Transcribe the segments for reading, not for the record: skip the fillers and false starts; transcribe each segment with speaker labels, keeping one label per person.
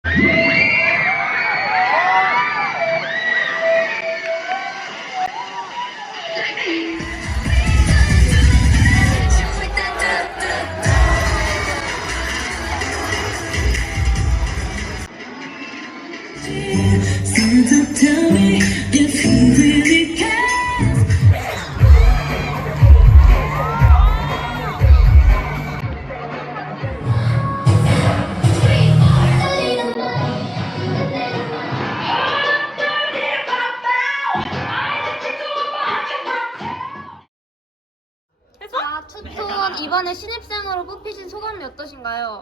Speaker 1: 투톤 이번에 신입생으로 뽑히신 소감이 어떠신가요?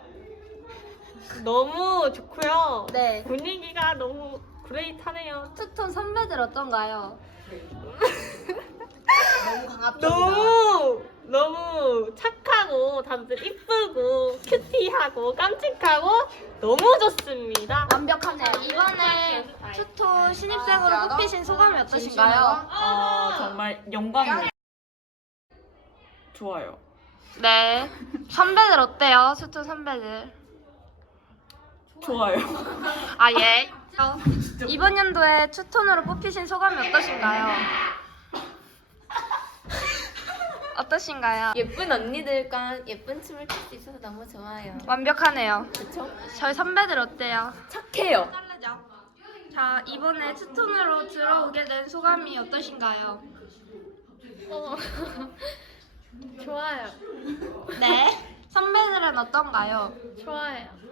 Speaker 2: 너무 좋고요.
Speaker 1: 네.
Speaker 2: 분위기가 너무 그레이트하네요.
Speaker 1: 투톤 선배들 어떤가요? 너무 강압적이다.
Speaker 2: 너무 착하고 다들 이쁘고 큐티하고 깜찍하고 너무 좋습니다.
Speaker 1: 완벽하네요. 이번에 투톤 신입생으로 뽑히신 소감이 어떠신가요?
Speaker 3: 정말 영광입니다. 좋아요.
Speaker 1: 네. 선배들 어때요? 투톤 선배들.
Speaker 3: 좋아요.
Speaker 1: 아 예. 이번 연도에 투톤으로 뽑히신 소감이 어떠신가요? 어떠신가요?
Speaker 4: 예쁜 언니들과 예쁜 춤을 출 수 있어서 너무 좋아요.
Speaker 1: 완벽하네요.
Speaker 4: 그쵸?
Speaker 1: 저희 선배들 어때요?
Speaker 4: 착해요.
Speaker 1: 자, 이번에 투톤으로 들어오게 된 소감이 어떠신가요?
Speaker 2: 좋아요.
Speaker 1: 네. 선배들은 어떤가요?
Speaker 2: 좋아요.